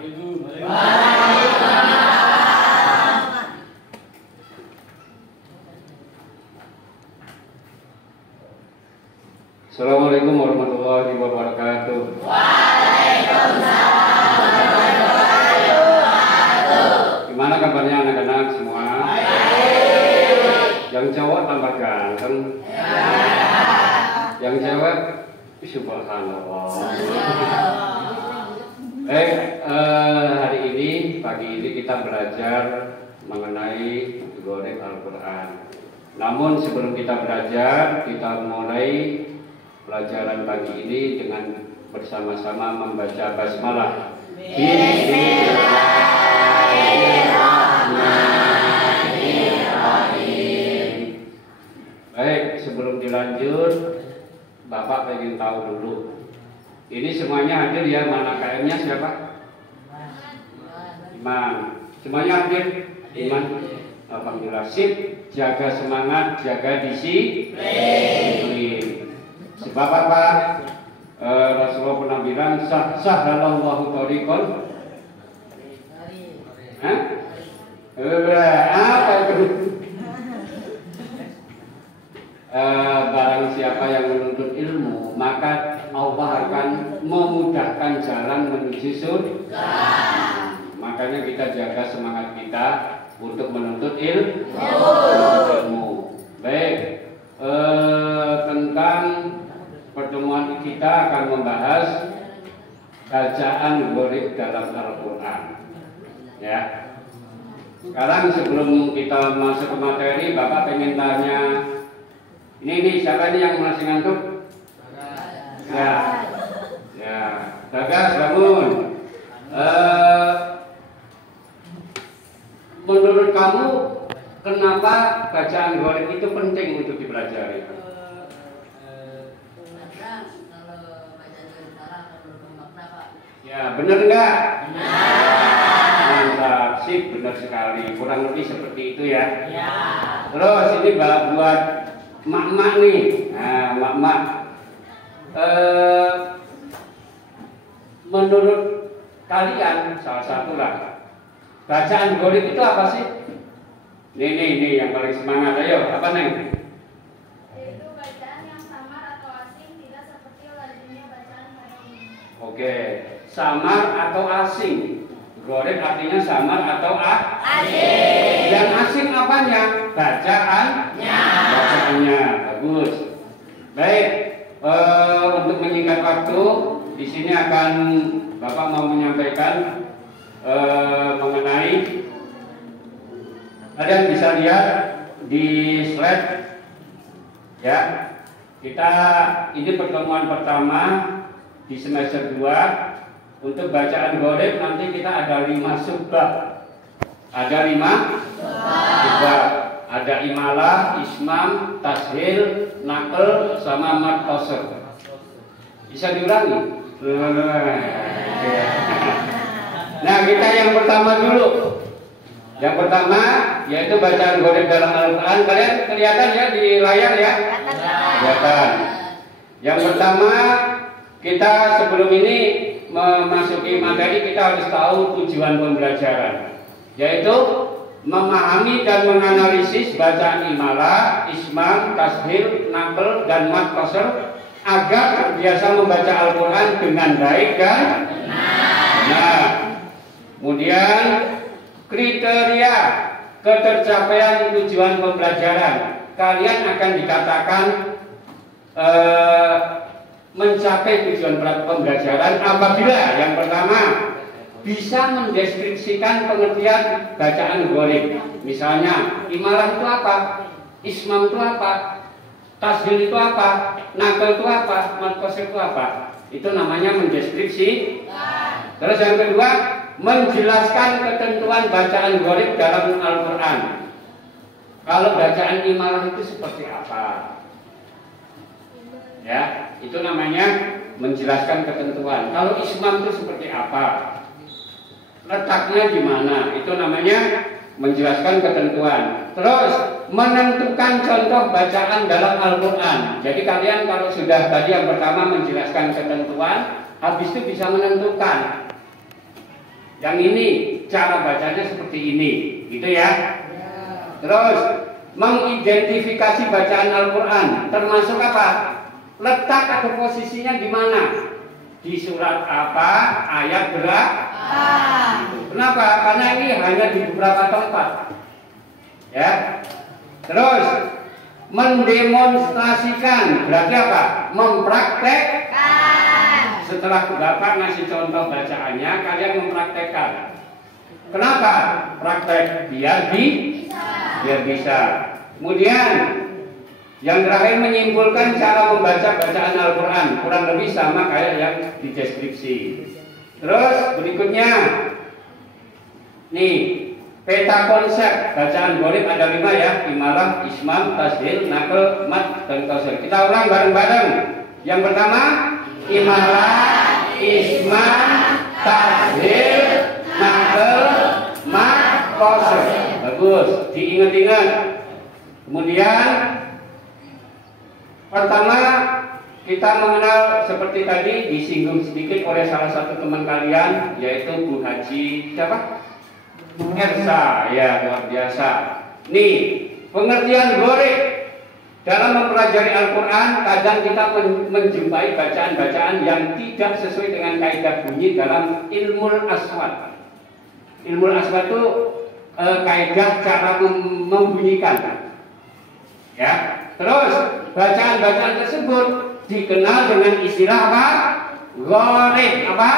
Assalamualaikum warahmatullahi wabarakatuh. Waalaikumsalam warahmatullahi wabarakatuh. Gimana kabarnya anak-anak semua? Baik. Yang cowok tambah ganteng. Ya. Yang cewek, subhanallah. Hari ini, pagi ini kita belajar mengenai goreng Al-Quran. Namun sebelum kita belajar, kita mulai pelajaran pagi ini dengan bersama-sama membaca basmalah. Bismillahirrahmanirrahim. Baik, sebelum dilanjut, Bapak ingin tahu dulu. Ini semuanya hadir ya, mana KM-nya siapa? Iman. Semuanya hadir? Iman. Alhamdulillah. Sip, jaga semangat, jaga disiplin. Sebab apa? Rasulullah pernah bilang sahhalallahu thariqan. Apa itu? Barang siapa yang menuntut ilmu, maka Allah akan memudahkan jalan menuju surga. Makanya kita jaga semangat kita untuk menuntut ilmu. Baik, tentang pertemuan kita akan membahas bacaan gharib dalam Al-Quran. Ya. Sekarang sebelum kita masuk ke materi, Bapak pengen tanya, ini siapa ini yang masih ngantuk? Ya, ya, Bagas bangun. Menurut kamu, kenapa bacaan gharib itu penting untuk dipelajari? Ya, benar nggak? Mantap, sip, benar sekali. Kurang lebih seperti itu ya. Terus ini buat mak-mak nih. Nah, mak-mak. Menurut kalian, salah satu lah, bacaan gharib itu apa sih? Nih yang paling semangat. Ayo, apa Neng? Yaitu bacaan yang samar atau asing, tidak seperti lazimnya bacaan pada umumnya. Oke, samar atau asing. Gharib artinya samar atau asing. Yang asing apanya? Bacaannya. Bagus. Baik. Untuk menyingkat waktu, di sini akan Bapak mau menyampaikan mengenai, kalian bisa lihat di slide ya. Kita ini pertemuan pertama di semester 2. Untuk bacaan gharib nanti kita ada 5 subbab. Ada 5 subbab. Ada imalah, ismam, tashil, naql, sama mad qasr. Bisa diulangi? Nah, kita yang pertama dulu. Yang pertama yaitu bacaan gharib dalam Al-Quran. Kalian kelihatan ya di layar ya? Kelihatan. Yang pertama, kita sebelum ini memasuki materi, kita harus tahu tujuan pembelajaran, yaitu memahami dan menganalisis bacaan imalah, ismam, tashil, naql, dan mad qasr agar terbiasa membaca Al-Quran dengan baik dan benar. Kemudian kriteria ketercapaian tujuan pembelajaran, kalian akan dikatakan mencapai tujuan pembelajaran apabila yang pertama bisa mendeskripsikan pengertian bacaan gharib. Misalnya imalah itu apa, ismam itu apa, tashil itu apa, naql itu apa, mad qasr itu apa. Itu namanya mendeskripsi. Terus yang kedua, menjelaskan ketentuan bacaan gharib dalam Al-Quran. Kalau bacaan imalah itu seperti apa? Ya, itu namanya menjelaskan ketentuan. Kalau ismam itu seperti apa? Letaknya di mana? Itu namanya menjelaskan ketentuan. Terus menentukan contoh bacaan dalam Al-Quran. Jadi kalian kalau sudah tadi yang pertama menjelaskan ketentuan, habis itu bisa menentukan. Yang ini cara bacanya seperti ini, gitu ya. Terus mengidentifikasi bacaan Al-Quran termasuk apa? Letak atau posisinya di mana? Di surat apa? Ayat berapa? Kenapa? Karena ini hanya di beberapa tempat. Ya. Terus mendemonstrasikan berarti apa? Mempraktekkan. Setelah Bapak ngasih contoh bacaannya, kalian mempraktekkan. Kenapa? Praktek biar bisa. Kemudian yang terakhir menyimpulkan cara membaca bacaan Al-Quran, kurang lebih sama kayak yang di deskripsi. Terus berikutnya, nih peta konsep bacaan Ghalib ada 5 ya: imalah, ismam, tasdil, naql, mat, dan qasr. Kita ulang bareng-bareng. Yang pertama, imalah, ismam, tasdil, naql, mat, qasr. Bagus, diingat-ingat. Kemudian pertama kita mengenal seperti tadi disinggung sedikit oleh salah satu teman kalian, yaitu Bu Haji siapa? Ersa, ya luar biasa. Nih pengertian Ghalib dalam mempelajari Al-Quran, kadang kita menjumpai bacaan-bacaan yang tidak sesuai dengan kaidah bunyi dalam ilmu aswad. Ilmu aswad itu kaidah cara membunyikan. Ya, terus bacaan-bacaan tersebut dikenal dengan istilah apa? Ghalib. Apa?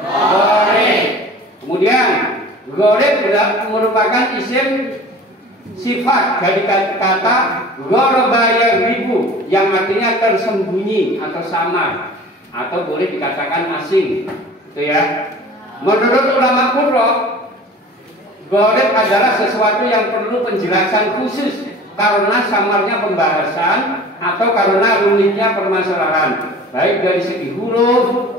Ghalib. Kemudian ghalib merupakan isim sifat dari kata gharaba yaghribu yang artinya tersembunyi atau samar atau boleh dikatakan asing. Itu ya. Menurut ulama qurra, ghalib adalah sesuatu yang perlu penjelasan khusus karena samarnya pembahasan atau karena rumitnya permasalahan, baik dari segi huruf,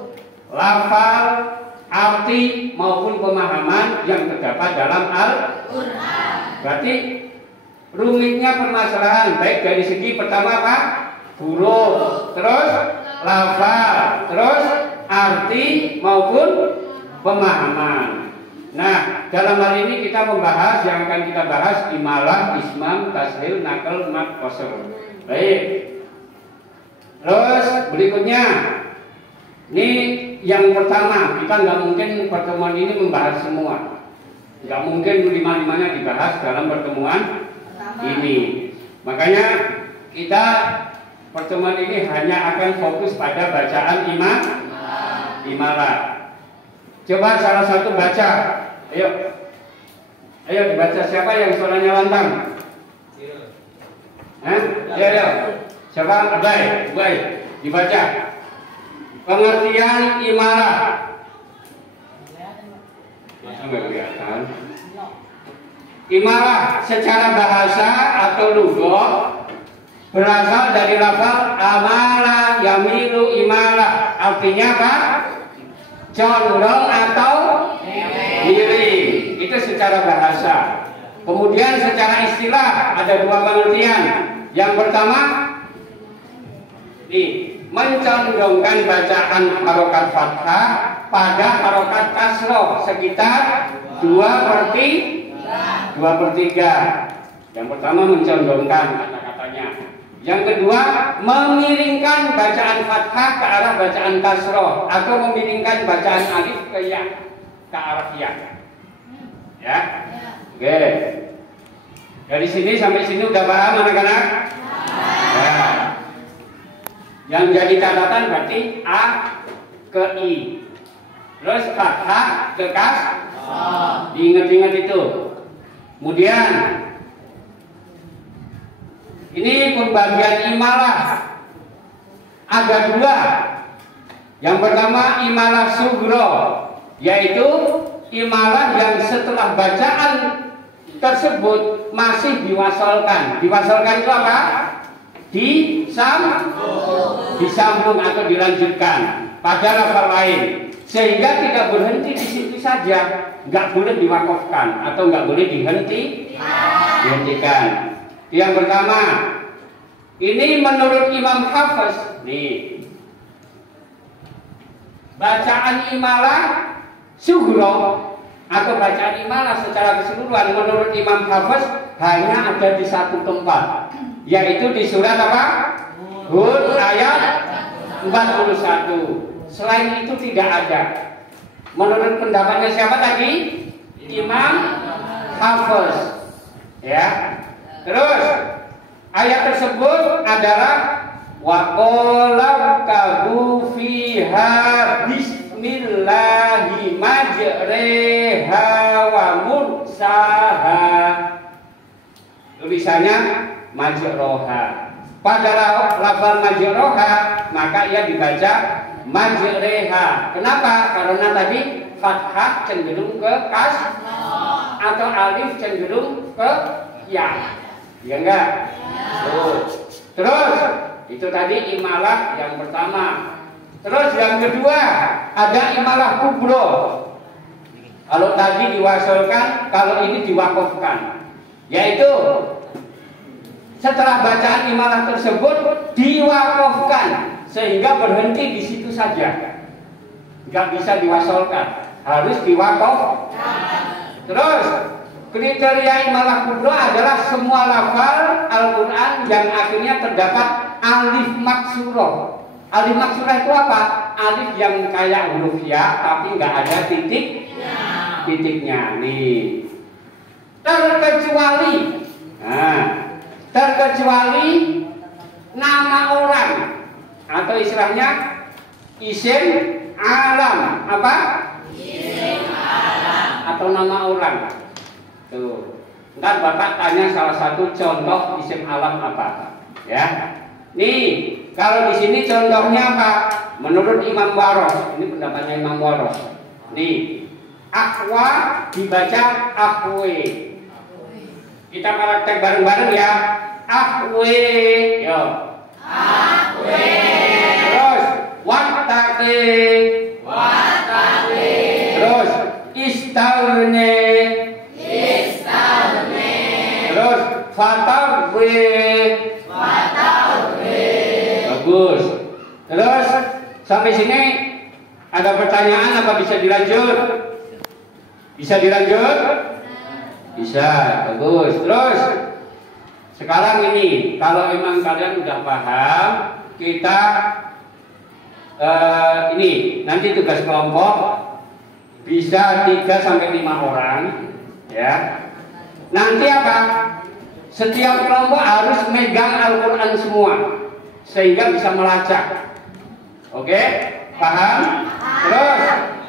lafal, arti maupun pemahaman yang terdapat dalam Al-Quran. Berarti rumitnya permasalahan baik dari segi pertama apa? Huruf, terus lafal, terus arti maupun pemahaman. Nah, dalam hal ini kita membahas yang akan kita bahas imalah, ismam, tasdil, naql, mat, qasr. Baik. Terus berikutnya, ini yang pertama, kita nggak mungkin pertemuan ini membahas semua. Nggak mungkin 5-5-nya dibahas dalam pertemuan ini. Makanya kita pertemuan ini hanya akan fokus pada bacaan imalah. Coba salah satu baca. Ayo dibaca. Siapa yang suaranya lantang? Ayo. Siapa? Baik. Dibaca. Pengertian imalah. Masa nggak kelihatan? Imalah secara bahasa atau lugah berasal dari lafal amala yamilu imalah. Artinya apa? Condong atau miring. Itu secara bahasa. Kemudian secara istilah ada 2 pengertian. Yang pertama, mencondongkan bacaan harokat fathah pada harokat kasroh sekitar 2/3. Yang pertama mencondongkan kata-katanya. Yang kedua, memiringkan bacaan fathah ke arah bacaan kasroh atau memiringkan bacaan alif ke ya, ke arah ya. Ya. Oke. Dari sini sampai sini udah paham anak-anak? Ya. Yang jadi catatan berarti A ke I. Terus fathah ke kas. Diingat-ingat itu. Kemudian ini pembagian imalah ada 2. Yang pertama imalah sugro, yaitu imalah yang setelah bacaan tersebut masih diwasalkan. Diwasalkan itu apa? Disambung atau dilanjutkan pada lafal lain, sehingga tidak berhenti di situ saja, nggak boleh diwakafkan atau nggak boleh dihentikan. Yang pertama, ini menurut Imam Hafiz, nih bacaan imalah sugro atau bacaan imalah secara keseluruhan menurut Imam Hafiz hanya ada di satu tempat, yaitu di surat apa? Hud ayat 41. Selain itu tidak ada. Menurut pendapatnya siapa tadi? Imam Hafiz. Ya. Terus ayat tersebut adalah wa qala kabu fiha bismillahi majreha wa mursaha. Tulisannya majroha. Pada lafal majroha maka ia dibaca majreha. Kenapa? Karena tadi fathah cenderung ke kas atau alif cenderung ke ya. Ya enggak? Terus itu tadi imalah yang pertama. Terus yang kedua ada imalah kubro. Kalau tadi diwasolkan, kalau ini diwakafkan, yaitu setelah bacaan imalah tersebut diwakafkan sehingga berhenti di situ saja, nggak bisa diwasolkan, harus diwakaf. Terus kriteria imalah kubro adalah semua lafal Al-Quran yang akhirnya terdapat alif maksurah. Alif maksurah itu apa? Alif yang kayak huruf ya tapi nggak ada titiknya. Nih, terkecuali nama orang atau istilahnya isim alam. Apa? Isim alam atau nama orang. Tuh, ntar Bapak tanya salah satu contoh isim alam apa, ya? Nih, kalau di sini contohnya apa? Menurut Imam Waros, ini pendapatnya Imam Waros. Nih, akwa dibaca akwe. Kita praktek bareng-bareng ya. Akwe, yo. Akwe. Terus watake. Terus istarne. Terus fatarwe. Bagus. Terus sampai sini ada pertanyaan apa bisa dilanjut? Bisa dilanjut? Bisa. Bagus. Terus sekarang ini kalau memang kalian udah paham, kita ini nanti tugas kelompok bisa 3 sampai 5 orang, ya. Nanti apa? Setiap kelompok harus megang Al-Quran semua sehingga bisa melacak. Oke? Paham? Terus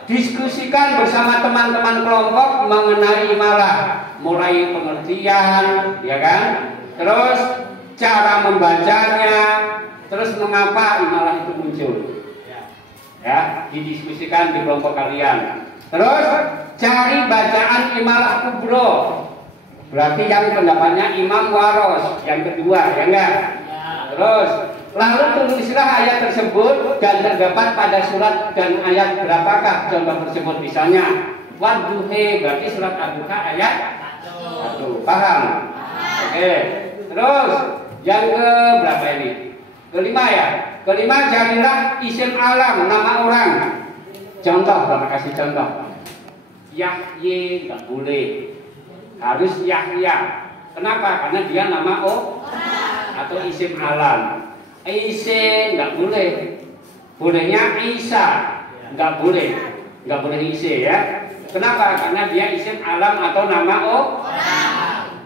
diskusikan bersama teman-teman kelompok mengenai imalah, mulai pengertian, ya kan? Terus cara membacanya, terus mengapa imalah itu muncul. Ya, didiskusikan di kelompok kalian. Terus cari bacaan imalah kubro. Berarti yang pendapatnya Imam Waros yang kedua, ya enggak? Terus lalu tulislah ayat tersebut dan terdapat pada surat dan ayat berapakah contoh tersebut. Misalnya Wadduhe, berarti surat Ad-Duha ayat 1. Paham? Oke. Terus yang ke berapa ini? Kelima ya. Kelima, carilah isim alam, nama orang. Contoh, Bapak kasih contoh. Yahye nggak boleh, harus Yahya. Kenapa? Karena dia nama atau isim alam. Ise nggak boleh, bolehnya Isa, nggak boleh Ise ya. Kenapa? Karena dia isim alam atau nama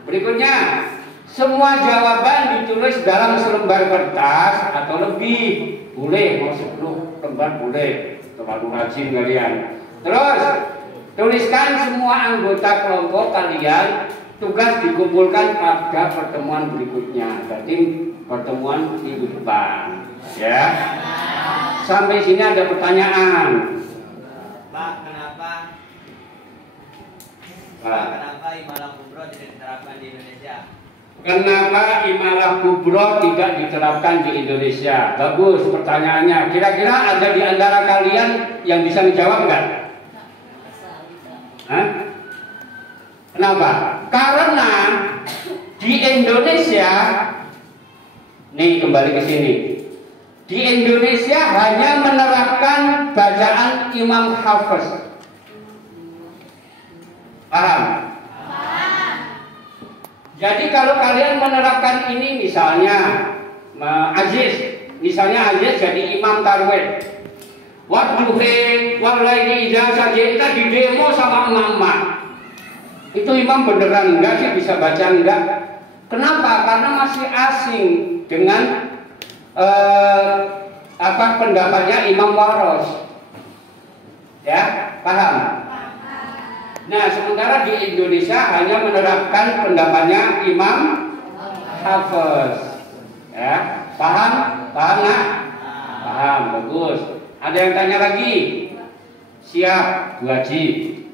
Berikutnya, semua jawaban ditulis dalam selembar kertas atau lebih. Boleh, mau 10 lembar boleh. Terlalu rajin kalian. Terus tuliskan semua anggota kelompok kalian. Tugas dikumpulkan pada pertemuan berikutnya. Berarti pertemuan minggu depan. Ya. Sampai sini ada pertanyaan. Pak, kenapa imalah kubro tidak diterapkan di Indonesia? Kenapa imalah kubro tidak diterapkan di Indonesia? Bagus pertanyaannya. Kira-kira ada di antara kalian yang bisa menjawab nggak? Hah? Kenapa? Karena di Indonesia, nih kembali ke sini. Di Indonesia hanya menerapkan bacaan Imam Hafiz. Paham? Jadi kalau kalian menerapkan ini misalnya Aziz, misalnya Aziz jadi imam tarawih. Wadduhi walaili idza sajada di demo sama emak-emak. Itu imam beneran enggak sih bisa baca enggak? Kenapa? Karena masih asing dengan pendapatnya Imam Waros. Ya, paham? Nah, sementara di Indonesia hanya menerapkan pendapatnya Imam Hafiz. Ya, paham? Paham nggak? Paham, bagus. Ada yang tanya lagi? Siap, Bu Haji.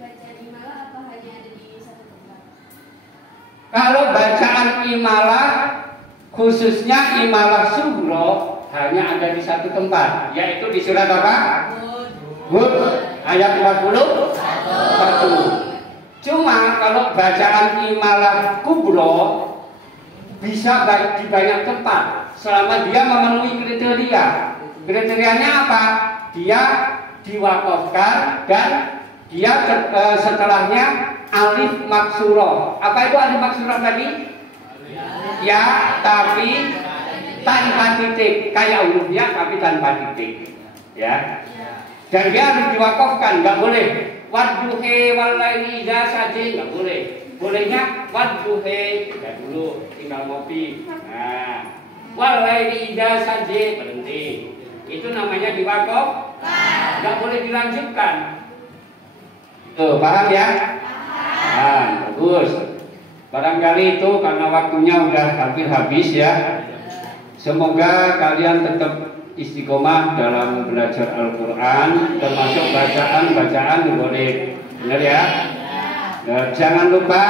Baca imalah atau hanya ada di satu tempat? Kalau bacaan imalah, khususnya imalah sugro, hanya ada di satu tempat, yaitu di surat apa? Hud, ayat 41. Cuma kalau bacaan imalah kubro bisa di banyak tempat selama dia memenuhi kriteria. Kriterianya apa? Dia diwakafkan dan dia setelahnya alif maksuroh. Apa itu alif maksuroh tadi? Ya, tapi tanpa titik, kayak huruf ya tapi tanpa titik. Ya. Dan dia harus diwakafkan, nggak boleh wadduhi walaili idza sajada, nggak boleh. Bolehnya wadduhi, tidak dulu, tinggal ngopi. Nah, walaili idza sajada berhenti. Itu namanya diwakaf, nggak boleh dilanjutkan. Tuh, paham ya? Paham, bagus. Barangkali itu karena waktunya udah hampir habis ya. Semoga kalian tetap istiqomah dalam belajar Al-Quran, termasuk bacaan boleh. Benar ya? Nah, jangan lupa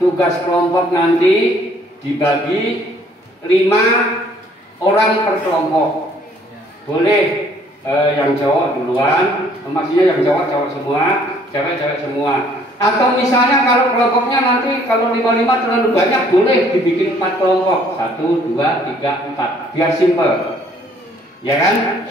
tugas kelompok nanti dibagi 5 orang per kelompok. Boleh yang cowok duluan, maksudnya yang cowok semua, cewek semua. Atau misalnya kalau kelompoknya nanti kalau 5 terlalu banyak, boleh dibikin 4 kelompok, 1, 2, 3, 4, biar simple. Ya kan?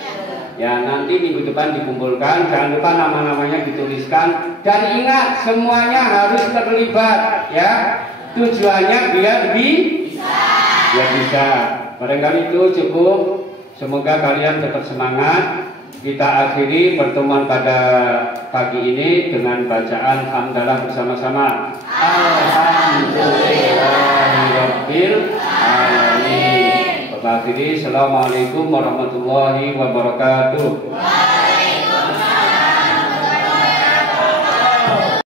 Ya, nanti minggu depan dikumpulkan. Jangan lupa nama-namanya dituliskan. Dan ingat, semuanya harus terlibat. Ya, tujuannya biar bisa. Barangkali itu cukup. Semoga kalian tetap semangat. Kita akhiri pertemuan pada pagi ini dengan bacaan hamdalah bersama-sama. Alhamdulillahirabbil alamin. Akhiri, assalamualaikum warahmatullahi wabarakatuh.